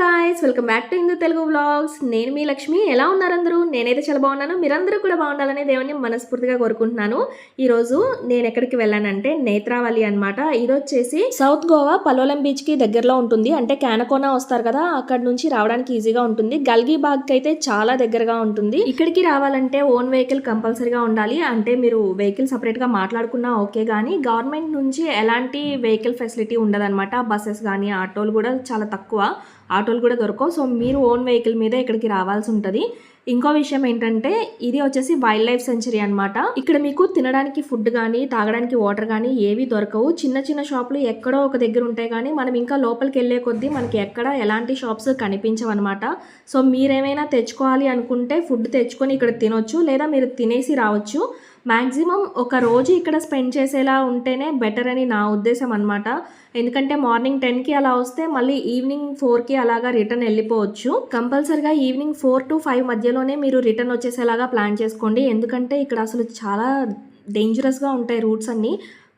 Guys welcome back to Hindu Telugu vlogs నేను మీ లక్ష్మి. ఎలా ఉన్నారు అందరూ? నేనైతే చాలా బాగున్నాను. మీరందరూ కూడా బాగుండాలని దేవుని మనస్ఫూర్తిగా కోరుకుంటున్నాను. ఈరోజు నేను ఎక్కడికి వెళ్ళానంటే నేత్రావళి అనమాట ఇది వచ్చేసి సౌత్ గోవా పలోలం బీచ్కి దగ్గరలో ఉంటుంది. అంటే క్యానకోనా వస్తారు కదా అక్కడ నుంచి రావడానికి ఈజీగా ఉంటుంది. గల్గీ బాగ్ అయితే చాలా దగ్గరగా ఉంటుంది. ఇక్కడికి రావాలంటే ఓన్ వెహికల్ కంపల్సరీగా ఉండాలి. అంటే మీరు వెహికల్ సపరేట్గా మాట్లాడుకున్నా ఓకే కానీ గవర్నమెంట్ నుంచి ఎలాంటి వెహికల్ ఫెసిలిటీ ఉండదన్నమాట. బస్సెస్ కానీ ఆటోలు కూడా చాలా తక్కువ. ఆటోలు కూడా దొరకవు. సో మీరు ఓన్ వెహికల్ మీద ఇక్కడికి రావాల్సి ఉంటుంది. ఇంకో విషయం ఏంటంటే ఇది వచ్చేసి వైల్డ్ లైఫ్ సెంచరీ అనమాట ఇక్కడ మీకు తినడానికి ఫుడ్ కానీ తాగడానికి వాటర్ కానీ ఏవి దొరకవు. చిన్న చిన్న షాపులు ఎక్కడో ఒక దగ్గర ఉంటాయి కానీ మనం ఇంకా లోపలికి వెళ్ళే కొద్దీ మనకి ఎక్కడ ఎలాంటి షాప్స్ కనిపించవన్నమాట సో మీరేమైనా తెచ్చుకోవాలి అనుకుంటే ఫుడ్ తెచ్చుకొని ఇక్కడ తినొచ్చు. లేదా మీరు తినేసి రావచ్చు. మ్యాక్సిమం ఒక రోజు ఇక్కడ స్పెండ్ చేసేలా ఉంటేనే బెటర్ అని నా ఉద్దేశం అనమాట ఎందుకంటే మార్నింగ్ టెన్కి అలా వస్తే మళ్ళీ ఈవినింగ్ ఫోర్కి అలాగా రిటర్న్ వెళ్ళిపోవచ్చు. కంపల్సరిగా ఈవినింగ్ ఫోర్ టు ఫైవ్ మధ్యలోనే మీరు రిటర్న్ వచ్చేసేలాగా ప్లాన్ చేసుకోండి. ఎందుకంటే ఇక్కడ అసలు చాలా డేంజరస్గా ఉంటాయి రూట్స్ అన్నీ.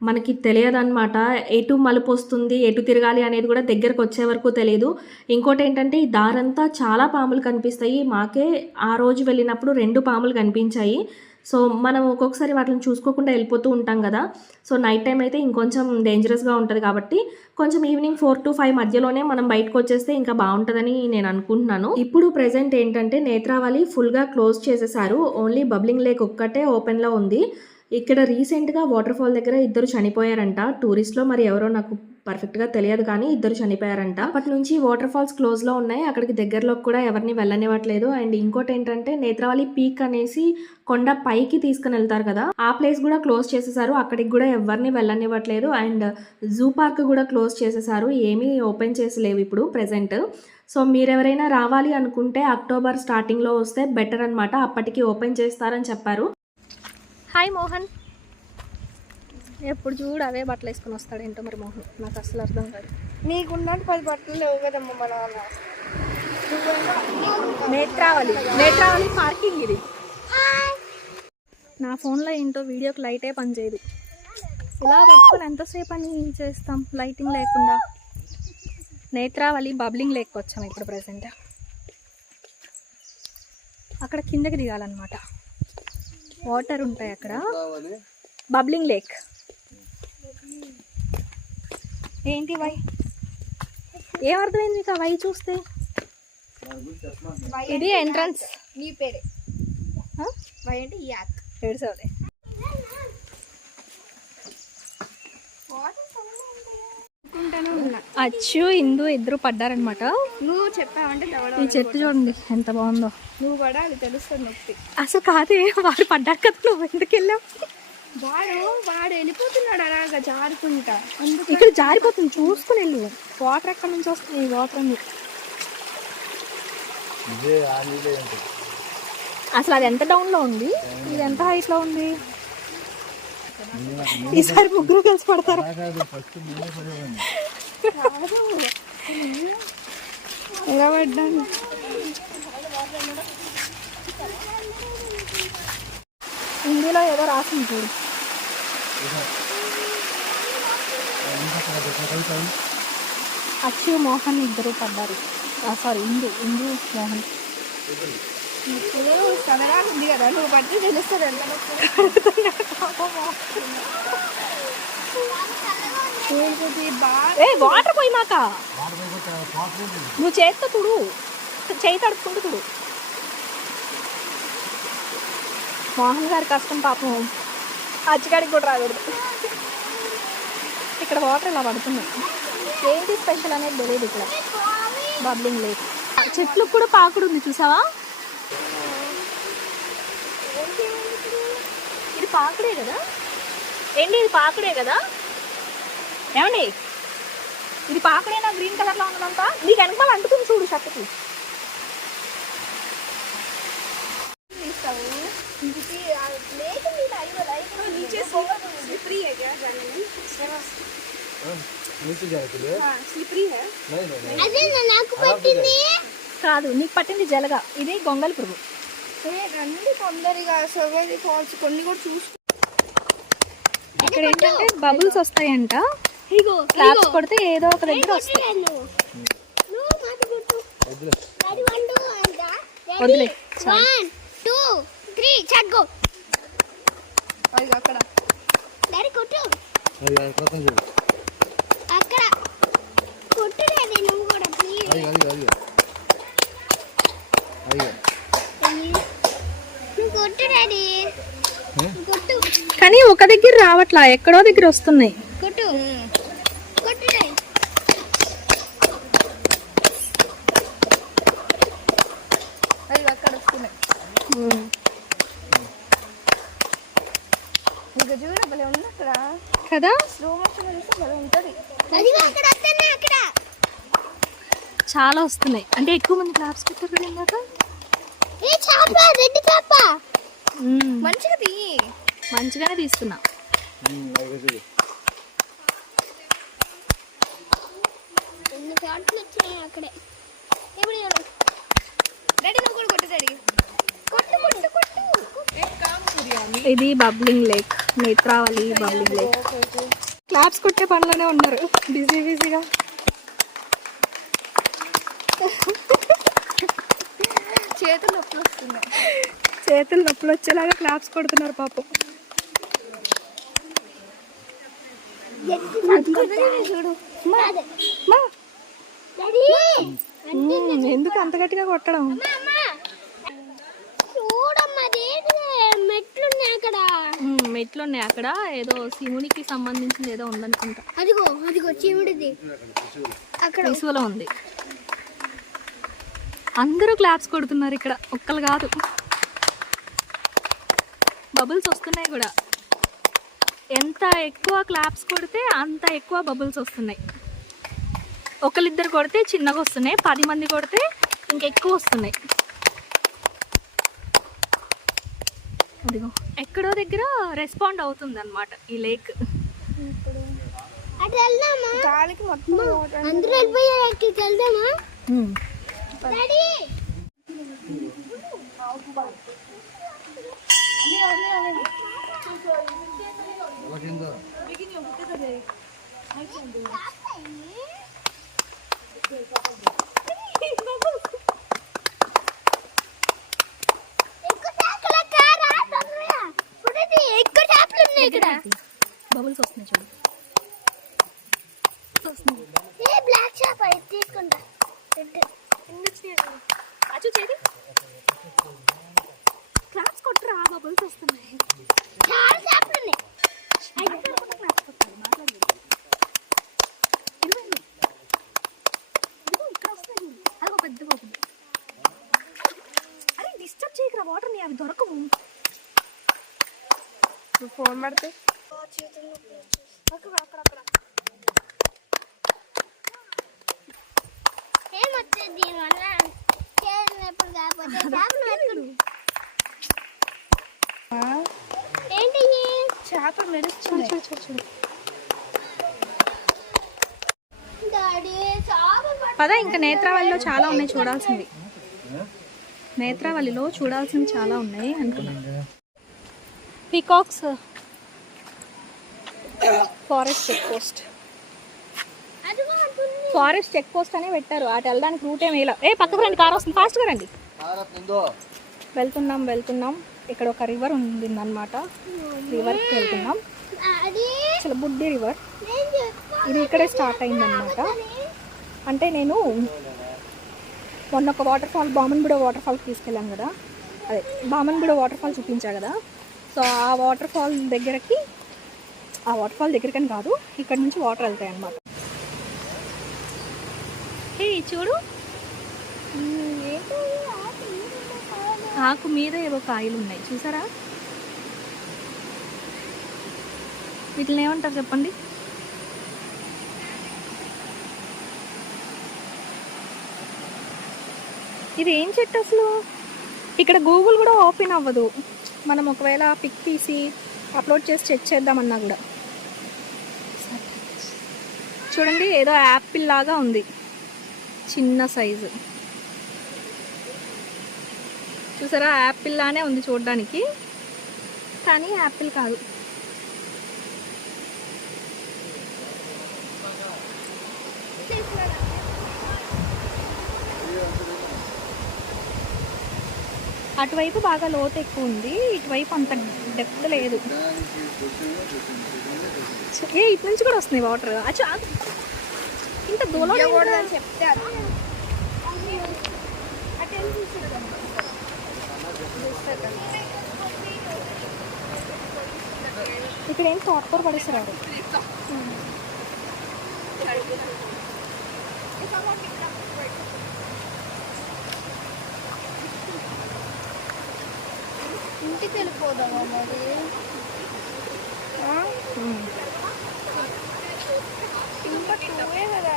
మనకి తెలియదన్నమాట. ఎటు మలుపు వస్తుంది ఎటు తిరగాలి అనేది కూడా దగ్గరకు వచ్చే వరకు తెలియదు ఇంకోటి ఏంటంటే ఈ దారంతా చాలా పాములు కనిపిస్తాయి. మాకే ఆ రోజు వెళ్ళినప్పుడు రెండు పాములు కనిపించాయి. సో మనం ఒక్కొక్కసారి వాటిని చూసుకోకుండా వెళ్ళిపోతూ ఉంటాం కదా. సో నైట్ టైం అయితే ఇంకొంచెం డేంజరస్గా ఉంటుంది కాబట్టి కొంచెం ఈవినింగ్ ఫోర్ టు ఫైవ్ మధ్యలోనే మనం బయటకు వచ్చేస్తే ఇంకా బాగుంటుందని నేను అనుకుంటున్నాను. ఇప్పుడు ప్రజెంట్ ఏంటంటే నేత్రావళి ఫుల్గా క్లోజ్ చేసేసారు. ఓన్లీ బబ్లింగ్ లేక్ ఒక్కటే ఓపెన్లో ఉంది. ఇక్కడ రీసెంట్గా వాటర్ ఫాల్ దగ్గర ఇద్దరు చనిపోయారంట. టూరిస్ట్లో మరి ఎవరో నాకు పర్ఫెక్ట్గా తెలియదు కానీ ఇద్దరు చనిపోయారంట. అప్పటి నుంచి వాటర్ ఫాల్స్ క్లోజ్లో ఉన్నాయి. అక్కడికి దగ్గరలోకి కూడా ఎవరిని వెళ్ళనివ్వట్లేదు. అండ్ ఇంకోటి ఏంటంటే నేత్రవళి పీక్ అనేసి కొండ పైకి తీసుకుని వెళ్తారు కదా ఆ ప్లేస్ కూడా క్లోజ్ చేసేసారు. అక్కడికి కూడా ఎవరిని వెళ్ళనివ్వట్లేదు. అండ్ జూ పార్క్ కూడా క్లోజ్ చేసేసారు. ఏమీ ఓపెన్ చేసి లేవు ఇప్పుడు ప్రెసెంట్ సో మీరెవరైనా రావాలి అనుకుంటే అక్టోబర్ స్టార్టింగ్లో వస్తే బెటర్ అనమాట అప్పటికి ఓపెన్ చేస్తారని చెప్పారు. హాయ్ మోహన్ ఎప్పుడు చూడు అవే బట్టలు వేసుకొని వస్తాడు. ఏంటో మరి మోహన్? నాకు అసలు అర్థం కాదు. నీకున్నట్టు పది బట్టలు లేవు కదమ్మా మన నేత్రావళి నేత్రావళి పార్కింగ్ ఇది. నా ఫోన్లో ఏంటో వీడియోకి లైటే పనిచేయదు. ఇలా పెట్టుకొని ఎంతసేపు అని చేస్తాం? లైటింగ్ లేకుండా. నేత్రావళి బబ్లింగ్ లేక్ వచ్చాం ఇప్పుడు ప్రజెంట్ అక్కడ కిందకి దిగాలన్నమాట. వాటర్ ఉంటాయి అక్కడ. బబ్లింగ్ లేక్ ఏంటి వై? ఏమర్థమైంది మీకు ఆ వై చూస్తే? ఇది ఎంట్రన్స్ నీ పేరే. వై అంటే యాక్. ఏడ్చవలే అచ్చు ఇందు ఇద్దరు పడ్డారనమాట నువ్వు చెప్పావంటే దవడ ఈ చెట్టు చూడండి ఎంత బాగుందో. నువ్వు కూడా అది తెలుస్తుంది నొప్పి. అసలు కాదే వాడు పడ్డారు కదా నువ్వు ఎందుకు వెళ్ళావు? వాడు వాడు వెళ్ళిపోతున్నాడు అలాగా జారుకుంటా. ఇక్కడ జారిపోతుంది చూసుకుని వెళ్ళు. వాటర్ ఎక్కడి నుంచి వస్తుంది ఈ వాటర్ అసలు అది ఎంత డౌన్లో ఉంది? ఇది ఎంత హైట్లో ఉంది? ఈసారి ముగ్గురు కలిసి పడతారు. ఎలా పడ్డాను? హిందీలో ఏదో రాసింది చూడు. అక్షయ్ మోహన్ ఇద్దరు పడ్డారు. సారీ ఇందు ఇందు మోహన్. ఇప్పుడు సదరా ఉంది కదా నువ్వు పడితే తెలుస్తుంది ఎంత ఏ వాటర్ పోయి మాక నువ్వు చేత్తో తుడు. చేయి తడుపుకుంటూ తుడు. మోహన్ గారి కష్టం పాపం. అచ్చిగాడికి కూడా రాకూడదు. ఇక్కడ వాటర్ ఇలా పడుతున్నాయి ఏంటి స్పెషల్ అనేది తెలియదు ఇక్కడ. బబ్లింగ్ లేక్ చెట్లు కూడా పాకుడు ఉంది చూసావా? ఇది పాకుడే కదా? ఏంటి ఇది పాకుడే కదా? ఏమండి? ఇది పాకుడేనా? గ్రీన్ కలర్లో ఉన్నదంతా? నీకు వెనకాల అంటుతుంది చూడు షర్ట్కి. కాదు నీకు పట్టింది జలగా. ఇది గొంగల్ పురుగు. రండి తొందరగా. సర్వేది ఫాల్స్ కొన్ని కూడా చూసుకో. ఇక్కడ ఏంటంటే బబుల్స్ వస్తాయంట. ఇగో క్లాప్స్ కొడితే ఏదో ఒక దగ్గర వస్తాయి? వదిలే. అక్కడ. అక్కడ కొట్టు డాడీ నువ్వు కూడా అది నువ్వు కొట్టు డాడీ నువ్వు కొట్టు కానీ ఒక దగ్గర రావట్లా ఎక్కడో దగ్గర వస్తున్నాయి. కదా? చాలా వస్తున్నాయి. అంటే ఎక్కువ మంది క్లాప్స్ పెట్టారు కదా ఇందాక? ఏ చేప రెడ్ చేప. మ్మ్. మంచిగా తీ. మంచిగానే తీస్తున్నా. అది చూడు ఎన్ని షాట్లు వచ్చినాయి అక్కడే. ఇప్పుడు చూడు. డాడీ నువ్వు కూడా కొట్టు డాడీ కొట్టు కొట్టు కొట్టు. ఇది bubbling lake Netravali bubbling lake. Claps కొట్టే పనిలోనే ఉన్నారు. బిజీ బిజీగా చేతులు నొప్పులు వస్తున్నాయి చేతులు నొప్పులు వచ్చేలాగా క్లాప్స్ కొడుతున్నారు పాపం. ఎందుకు అంత గట్టిగా కొట్టడం? మెట్లు ఉన్నాయి అక్కడ. ఏదో శివునికి సంబంధించింది ఏదో ఉందనుకుంటా. అదిగో అదిగో చీముడిది అక్కడ త్రిశూలం ఉంది. అందరూ క్లాప్స్ కొడుతున్నారు ఇక్కడ. ఒక్కరు కాదు. బబుల్స్ వస్తున్నాయి కూడా. ఎంత ఎక్కువ క్లాప్స్ కొడితే అంత ఎక్కువ బబుల్స్ వస్తున్నాయి. ఒకరిద్దరు కొడితే చిన్నగా వస్తున్నాయి. పది మంది కొడితే ఇంకెక్కువ వస్తున్నాయి. అదిగో. ఎక్కడో దగ్గర రెస్పాండ్ అవుతుంది అనమాట ఈ లేక్ అటు వెళ్దామా? గాలికి మొత్తం అందరూ వెళ్ళిపోయే ఎక్కడికి వెళ్దామా? ఉన్నాయి ఇక్కడ బబుల్స్ వస్తున్నాయి చూడండి వస్తున్నాయి ఏ బ్లాక్ షాప్ అయితే తీసుకుంటా. అచ్చు చేది. క్లాప్స్ కొట్టరా బబుల్స్ వస్తున్నాయి చాలా చేపలు ఉన్నాయి అది ఒక పెద్ద బబుల్ అరే డిస్టర్బ్ చేయకరా వాటర్ని అవి దొరకవు. ఫోన్ పడితే? దీనివల్ల చేసినప్పుడు కాకపోతే చేపలు ఏంటి పట్టు- పద ఇంకా నేత్రావళిలో చాలా ఉన్నాయి చూడాల్సింది. నేత్రావళిలో చూడాల్సింది చాలా ఉన్నాయి అనుకున్నాను peacocks. Forest check post. Forest check post అనే పెట్టారు. అటు వెళ్ళడానికి రూట్ ఏమి ఏ పక్కకు రండి కార్ వస్తుంది. ఫాస్ట్గా రండి. వెళ్తున్నాం వెళ్తున్నాం. ఇక్కడ ఒక రివర్ ఉందన్నమాట రివర్కి వెళ్తున్నాం. చాలా బుడ్డి రివర్. ఇది ఇక్కడే స్టార్ట్ అయిందన్నమాట. అంటే నేను మొన్న ఒక వాటర్ ఫాల్ బామన్గూడ వాటర్ ఫాల్కి తీసుకెళ్ళాను కదా. అదే బామన్గూడ వాటర్ ఫాల్ చూపించా కదా. సో ఆ వాటర్ ఫాల్ దగ్గరకి ఆ వాటర్ ఫాల్ దగ్గరకని కాదు ఇక్కడ నుంచి వాటర్ వెళ్తాయి అన్నమాట ఏ చూడు. ఆకు మీద ఏవో కాయలు ఉన్నాయి చూసారా? వీటిని ఏమంటారు చెప్పండి? ఇది ఏం చెట్టు అసలు? ఇక్కడ గూగుల్ కూడా ఓపెన్ అవ్వదు. మనం ఒకవేళ పిక్ తీసి అప్లోడ్ చేసి చెక్ చేద్దామన్నా కూడా. చూడండి ఏదో యాపిల్ లాగా ఉంది. చిన్న సైజు. చూసారా? యాపిల్ లానే ఉంది చూడడానికి. కానీ యాపిల్ కాదు. అటువైపు బాగా లోతు ఎక్కువ ఉంది. ఇటువైపు అంత డెప్త్ లేదు. ఏ ఇటు నుంచి కూడా వస్తున్నాయి వాటర్. అచ్చా ఇంత దూరం? చెప్తారు ఇక్కడ ఏం తోటకూర పడేసారు ఇంటికి వెళ్ళిపోదామా మరి? ఇంకా టూవే కదా.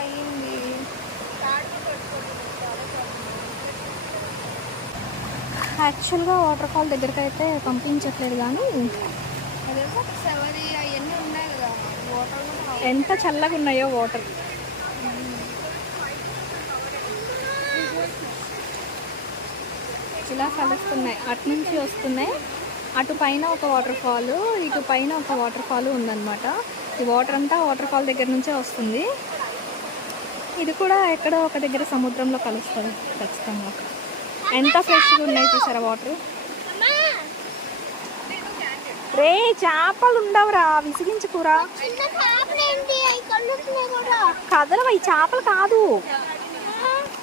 యాక్చువల్గా వాటర్ ఫాల్ దగ్గరికి అయితే పంపించట్లేదు కానీ ఎంత చల్లగా ఉన్నాయో వాటర్. ఇలా కలుస్తున్నాయి. అటు నుంచి వస్తున్నాయి. అటు పైన ఒక వాటర్ ఫాల్ ఇటు పైన ఒక వాటర్ ఫాల్ ఉందన్నమాట. ఈ వాటర్ అంతా వాటర్ ఫాల్ దగ్గర నుంచే వస్తుంది. ఇది కూడా ఎక్కడో ఒక దగ్గర సముద్రంలో కలుస్తుంది ఖచ్చితంగా. ఎంత ఫ్రెష్గా ఉన్నాయి చూసారా వాటర్? రే చేపలు ఉండవురా విసిగించుకురా కదలవా ఈ చేపలు కాదు.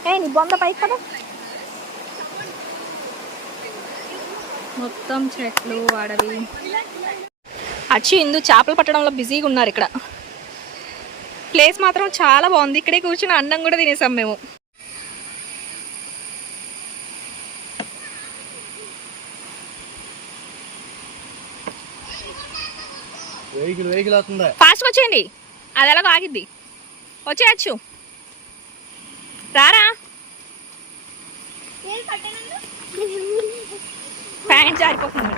ఏ నీ బొంద పైకి కదా మొత్తం చెట్లు అడవి అచ్చి ఇందు చేపలు పట్టడంలో బిజీగా ఉన్నారు ఇక్కడ. ప్లేస్ మాత్రం చాలా బాగుంది. ఇక్కడే కూర్చుని అన్నం కూడా తినేసాం మేము. వెహికల్ వెహికల్ వస్తుందా? ఫాస్ట్గా వచ్చేయండి. అది ఎలాగో ఆగిద్ది. వచ్చేయచ్చు. రారా? ప్యాంట్ జారిపోతుంది.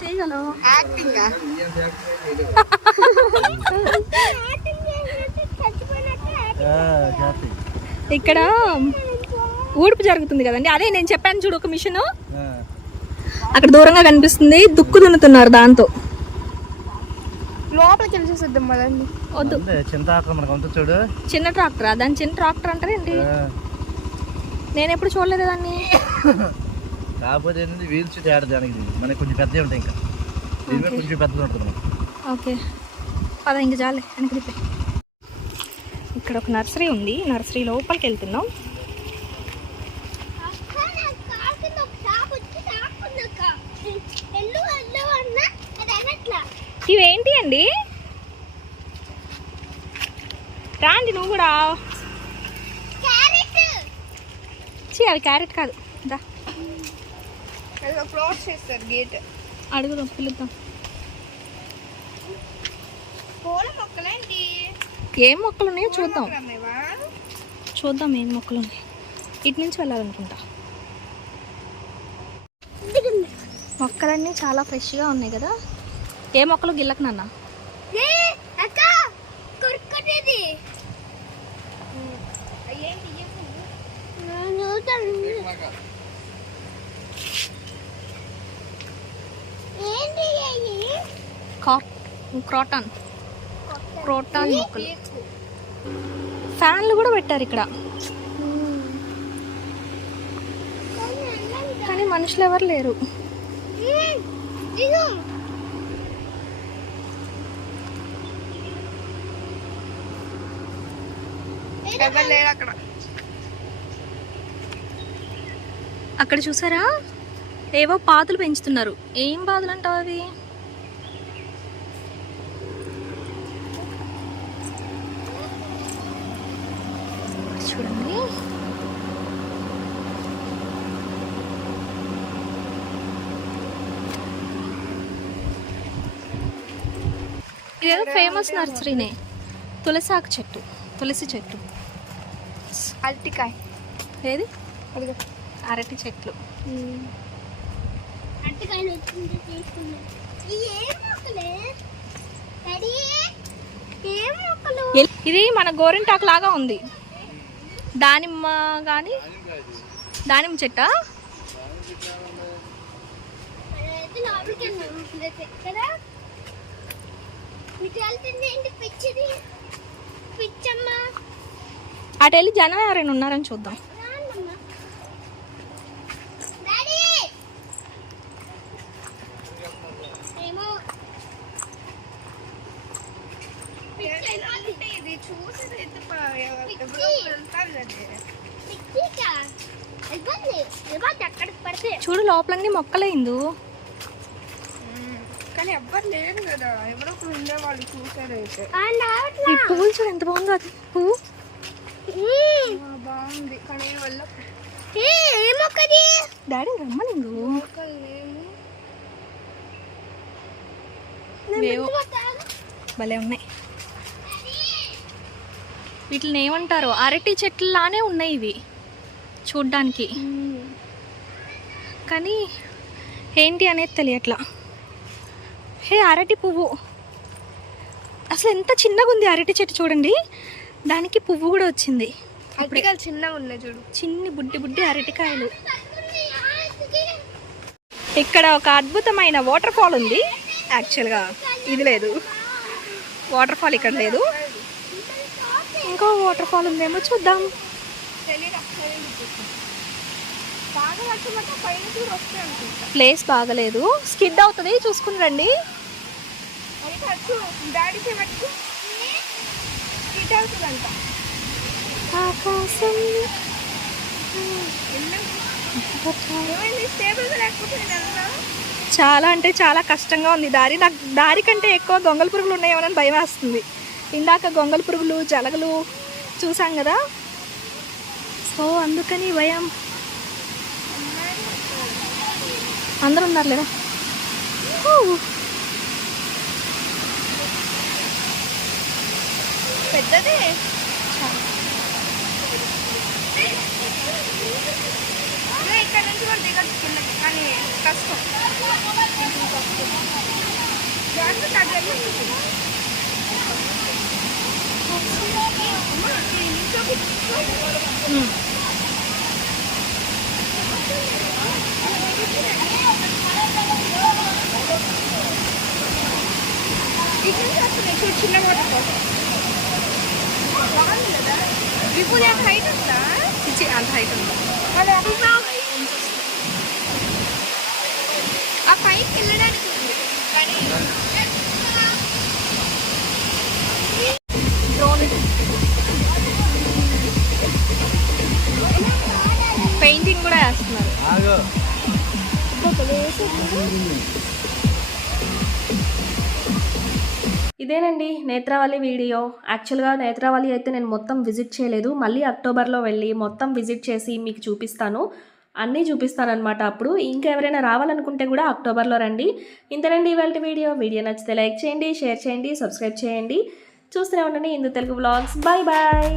చేయగలవు యాక్టింగ్ ఇక్కడ ఊడుపు జరుగుతుంది కదండి. అదే నేను చెప్పాను చూడు ఒక మిషన్. అక్కడ దూరంగా కనిపిస్తుంది. దుక్కు దున్నుతున్నారు దాంతో. లోపలికి వెళ్ళి చూసేద్దాం మదండి వద్దు. చింత మనకు అంత చూడు. చిన్న ట్రాక్టరా? దాని చిన్న ట్రాక్టర్ అంటారేంటి నేను ఎప్పుడు చూడలేదు దాన్ని. కాకపోతే ఏంటంటే వీల్స్ తేడా దానికి. మనకి కొంచెం పెద్దవి ఉంటాయి ఇంకా. కొంచెం పెద్దది ఉంటుంది మనకి. ఓకే. పద ఇంక చాలే వెనక్కి ఇక్కడ ఒక నర్సరీ ఉంది. నర్సరీ లోపలికి వెళ్తున్నాం. ఇవేంటి అండి? రాండి నువ్వు కూడా చీ అవి క్యారెట్ కాదు. దా. క్లోజ్ చేస్తారు గేట్. అడుగుదాం పిలుద్దాం. పూల మొక్కలేంటి ఏం మొక్కలు ఉన్నాయో చూద్దాం. చూద్దాం ఏం మొక్కలు ఉన్నాయి. ఇటు నుంచి వెళ్ళాలనుకుంటా. మొక్కలన్నీ చాలా ఫ్రెష్గా ఉన్నాయి కదా? ఏ మొక్కలు గిల్లకు నాన్న? క్రాటాన్. క్రోటాన్. మొక్కలు. ఫ్యాన్లు కూడా పెట్టారు ఇక్కడ. కానీ మనుషులు ఎవరు లేరు. ఎవరు లేరు అక్కడ. అక్కడ చూసారా? ఏవో పాదులు పెంచుతున్నారు. ఏం పాదులు అంటావు అవి? చూడండి. ఇదేదో ఫేమస్ నర్సరీనే తులసాకు చెట్టు. తులసి చెట్టు. అరటికాయ. ఏది? అదిగో. అరటి చెట్లు. అరటికాయలు వచ్చింది ఇది మన గోరింటాకు లాగా ఉంది. దానిమ్మ కానీ దానిమ్మ చెట్ట? పిచ్చమ్మ. అటు వెళ్ళి జనం ఎవరైనా ఉన్నారని చూద్దాం. చూడు లోపల మొక్కలైందు కానీ ఎవ్వరు లేరు కదా ఎవరో వాళ్ళు చూసారు అయితే ఈ పూలు చూడు ఎంత బాగుందో అది. బాగుంది. కానీ వల్ల ఏమొక్కది డాడీ రమ్మని భలే ఉన్నాయి. వీటిని ఏమంటారు? అరటి చెట్లలానే ఉన్నాయి ఇవి. చూడ్డానికి. కానీ ఏంటి అనేది తెలియట్లా. హే అరటి పువ్వు. అసలు ఎంత చిన్నగా ఉంది అరటి చెట్టు చూడండి. దానికి పువ్వు కూడా వచ్చింది. అరటికాయలు చిన్నగా ఉన్నాయి చూడు. చిన్ని బుడ్డి బుడ్డి అరటికాయలు. ఇక్కడ ఒక అద్భుతమైన వాటర్ ఫాల్ ఉంది. యాక్చువల్గా ఇది లేదు. వాటర్ ఫాల్ ఇక్కడ లేదు. ఇంకో వాటర్ ఫాల్ ఉందేమో చూద్దాం. ప్లేస్ బాగలేదు. స్కిడ్ అవుతుంది. చూసుకుని రండి. స్కిట్ అవుతుందంట. ఆకాశం చాలా అంటే చాలా కష్టంగా ఉంది. దారి నాకు దారి కంటే ఎక్కువ గొంగల పురుగులు ఉన్నాయేమోనని భయం వేస్తుంది. ఇందాక గొంగల పురుగులు జలగలు చూసాం కదా? సో అందుకని భయం. అందరూ ఉన్నారు లేదా? పెద్దదే. ఇక్కడ నుంచి కూడా దిగచ్చు కిందకి కానీ కష్టం కొంచెం కష్టం జాగ్రత్త అటు వెళ్ళొచ్చు. అమ్మా, ఈ నించోకి తీసుకో. ఇటు నుంచి వస్తున్నాయి చూడు చిన్న వాటర్ బాగుంది కదా విపుల్ ఎంత హైట్ ఉందా ఇచ్చి అంత హైట్ ఉంది? ఆ పైకి వెళ్ళడానికి ఉంది. కానీ డ్రోన్ పెయింటింగ్ కూడా వేస్తున్నారు. ఇదేనండి నేత్రావళి వీడియో. యాక్చువల్గా నేత్రావళి అయితే నేను మొత్తం విజిట్ చేయలేదు. మళ్ళీ అక్టోబర్లో వెళ్ళి మొత్తం విజిట్ చేసి మీకు చూపిస్తాను. అన్నీ చూపిస్తానమాట అప్పుడు. ఇంకా ఎవరైనా రావాలనుకుంటే కూడా అక్టోబర్లో రండి. ఇంతేనండి ఇవాళ వీడియో. వీడియో నచ్చితే లైక్ చేయండి షేర్ చేయండి సబ్స్క్రైబ్ చేయండి. చూస్తూనే ఉండండి Indu Telugu blogs bye bye.